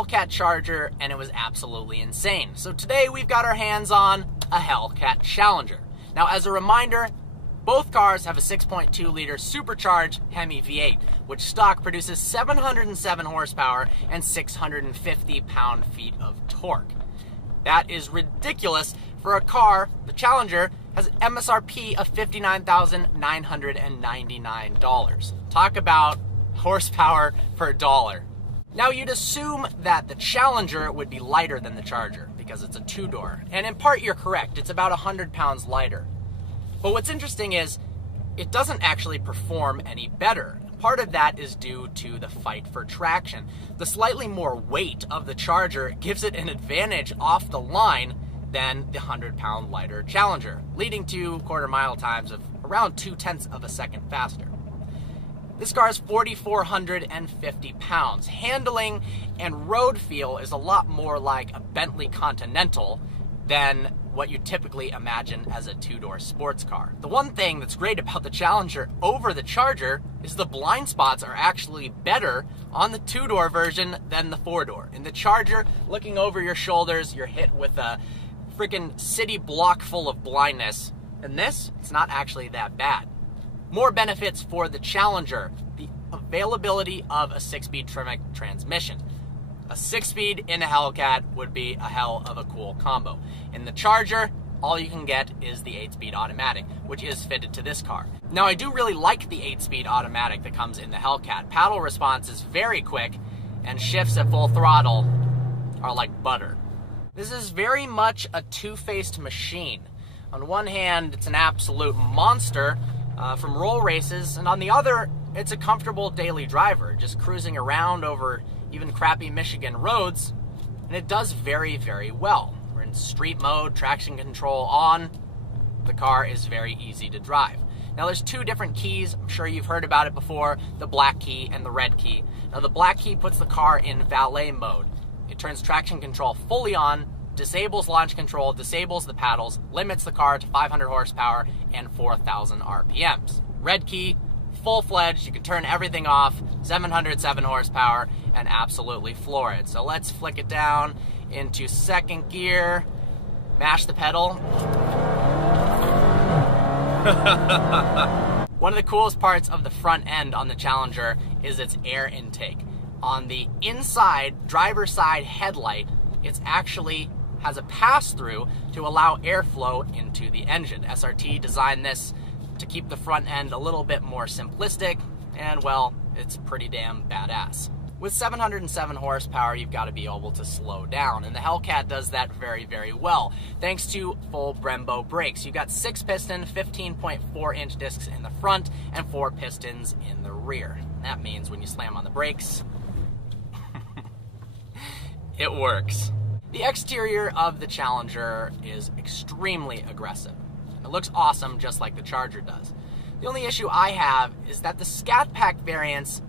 Hellcat Charger, and it was absolutely insane. So today we've got our hands on a Hellcat Challenger. Now, as a reminder, both cars have a 6.2-liter supercharged Hemi V8, which stock produces 707 horsepower and 650 pound-feet of torque. That is ridiculous for a car. The Challenger has an MSRP of $59,999. Talk about horsepower per dollar. Now, you'd assume that the Challenger would be lighter than the Charger because it's a two-door. And in part, you're correct. It's about 100 pounds lighter. But what's interesting is it doesn't actually perform any better. Part of that is due to the fight for traction. The slightly more weight of the Charger gives it an advantage off the line than the 100-pound lighter Challenger, leading to quarter-mile times of around 0.2 of a second faster. This car is 4,450 pounds. Handling and road feel is a lot more like a Bentley Continental than what you typically imagine as a two-door sports car. The one thing that's great about the Challenger over the Charger is the blind spots are actually better on the two-door version than the four-door. In the Charger, looking over your shoulders, you're hit with a freaking city block full of blindness. In this, it's not actually that bad. More benefits for the Challenger: the availability of a 6-speed Tremec transmission. A 6-speed in a Hellcat would be a hell of a cool combo. In the Charger, all you can get is the 8-speed automatic, which is fitted to this car. Now, I do really like the 8-speed automatic that comes in the Hellcat. Paddle response is very quick, and shifts at full throttle are like butter. This is very much a two-faced machine. On one hand, it's an absolute monster from roll races, and on the other, it's a comfortable daily driver, just cruising around over even crappy Michigan roads, and it does very, very well. We're in street mode, traction control on. The car is very easy to drive. Now, there's two different keys. I'm sure you've heard about it before, the black key and the red key. Now, the black key puts the car in valet mode. It turns traction control fully on, disables launch control, disables the paddles, limits the car to 500 horsepower and 4,000 RPMs. Red key, full-fledged, you can turn everything off, 707 horsepower, and absolutely floor it. So let's flick it down into second gear, mash the pedal. One of the coolest parts of the front end on the Challenger is its air intake. On the inside, driver's side headlight, it's actually has a pass-through to allow airflow into the engine. SRT designed this to keep the front end a little bit more simplistic, and well, it's pretty damn badass. With 707 horsepower, you've got to be able to slow down, and the Hellcat does that very, very well, thanks to full Brembo brakes. You've got 6-piston, 15.4-inch discs in the front, and 4 pistons in the rear. That means when you slam on the brakes, it works. The exterior of the Challenger is extremely aggressive. It looks awesome just like the Charger does. The only issue I have is that the Scat Pack variants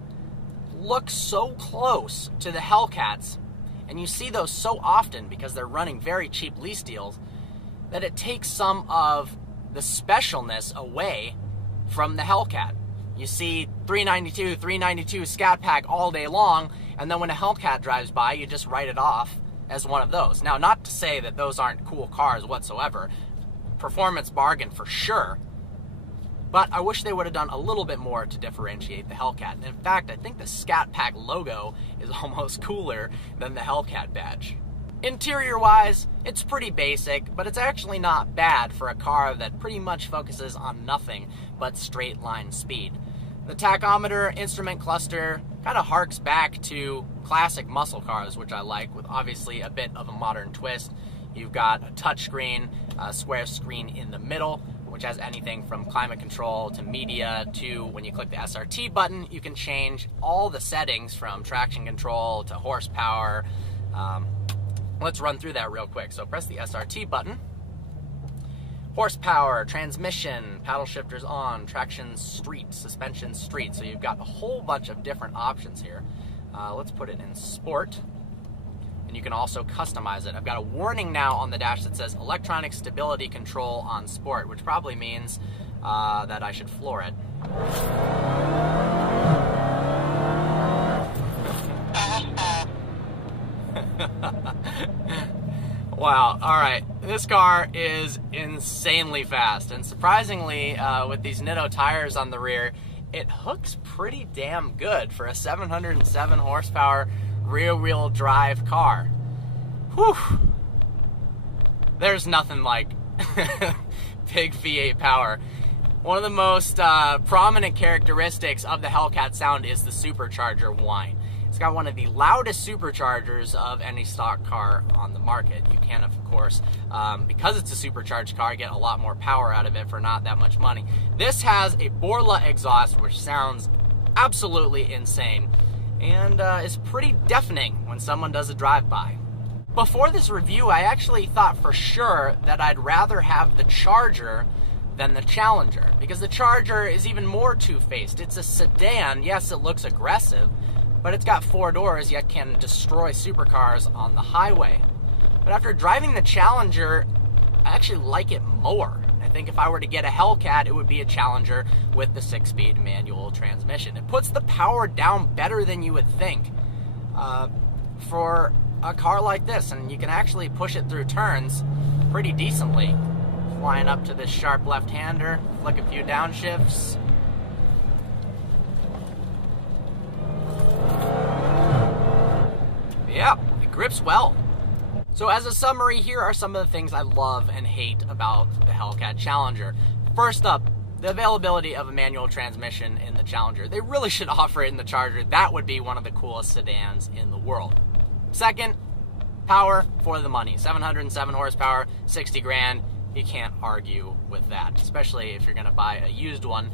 look so close to the Hellcats, and you see those so often because they're running very cheap lease deals, that it takes some of the specialness away from the Hellcat. You see 392 Scat Pack all day long, and then when a Hellcat drives by, you just write it off as one of those. Now, not to say that those aren't cool cars whatsoever. Performance bargain for sure. But I wish they would have done a little bit more to differentiate the Hellcat. And in fact, I think the Scat Pack logo is almost cooler than the Hellcat badge. Interior-wise, it's pretty basic, but it's actually not bad for a car that pretty much focuses on nothing but straight line speed. The tachometer instrument cluster kind of harks back to classic muscle cars, which I like, with obviously a bit of a modern twist. You've got a touchscreen, a square screen in the middle, which has anything from climate control to media to, when you click the SRT button, you can change all the settings from traction control to horsepower. Let's run through that real quick. So press the SRT button. Horsepower, transmission, paddle shifters on, traction street, suspension street. So you've got a whole bunch of different options here. Let's put it in sport. And you can also customize it. I've got a warning now on the dash that says electronic stability control on sport, which probably means that I should floor it. Wow, alright. This car is insanely fast, and surprisingly, with these Nitto tires on the rear, it hooks pretty damn good for a 707 horsepower rear-wheel drive car. Whew! There's nothing like big V8 power. One of the most prominent characteristics of the Hellcat sound is the supercharger whine. It's got one of the loudest superchargers of any stock car on the market. You can, of course, because it's a supercharged car, get a lot more power out of it for not that much money. This has a Borla exhaust, which sounds absolutely insane, and is pretty deafening when someone does a drive-by. Before this review, I actually thought for sure that I'd rather have the Charger than the Challenger, because the Charger is even more two-faced. It's a sedan. Yes, it looks aggressive, but it's got 4 doors, yet can destroy supercars on the highway. But after driving the Challenger, I actually like it more. I think if I were to get a Hellcat, it would be a Challenger with the 6-speed manual transmission. It puts the power down better than you would think for a car like this, and you can actually push it through turns pretty decently. Flying up to this sharp left-hander, flick a few downshifts. Yeah, it grips well. So as a summary, here are some of the things I love and hate about the Hellcat Challenger. First up, the availability of a manual transmission in the Challenger. They really should offer it in the Charger. That would be one of the coolest sedans in the world. Second, power for the money. 707 horsepower, 60 grand. You can't argue with that, especially if you're gonna buy a used one.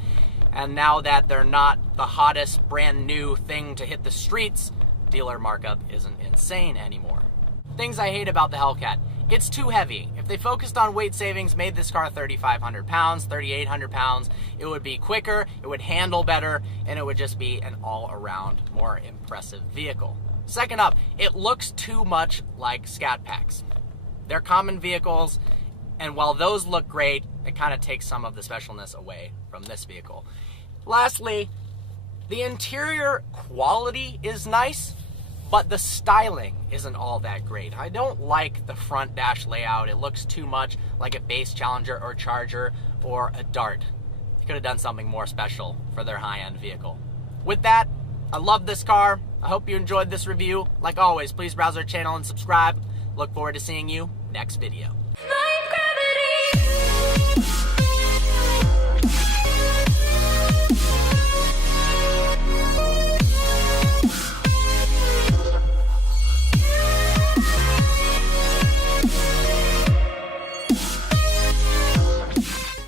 And now that they're not the hottest brand new thing to hit the streets, dealer markup isn't insane anymore. Things I hate about the Hellcat. It's too heavy. If they focused on weight savings, made this car 3,500 pounds, 3,800 pounds, it would be quicker, it would handle better, and it would just be an all-around more impressive vehicle. Second up, it looks too much like Scat Packs. They're common vehicles, and while those look great, it kind of takes some of the specialness away from this vehicle. Lastly, the interior quality is nice, but the styling isn't all that great. I don't like the front dash layout. It looks too much like a base Challenger or Charger or a Dart. They could have done something more special for their high-end vehicle. With that, I love this car. I hope you enjoyed this review. Like always, please browse our channel and subscribe. Look forward to seeing you next video.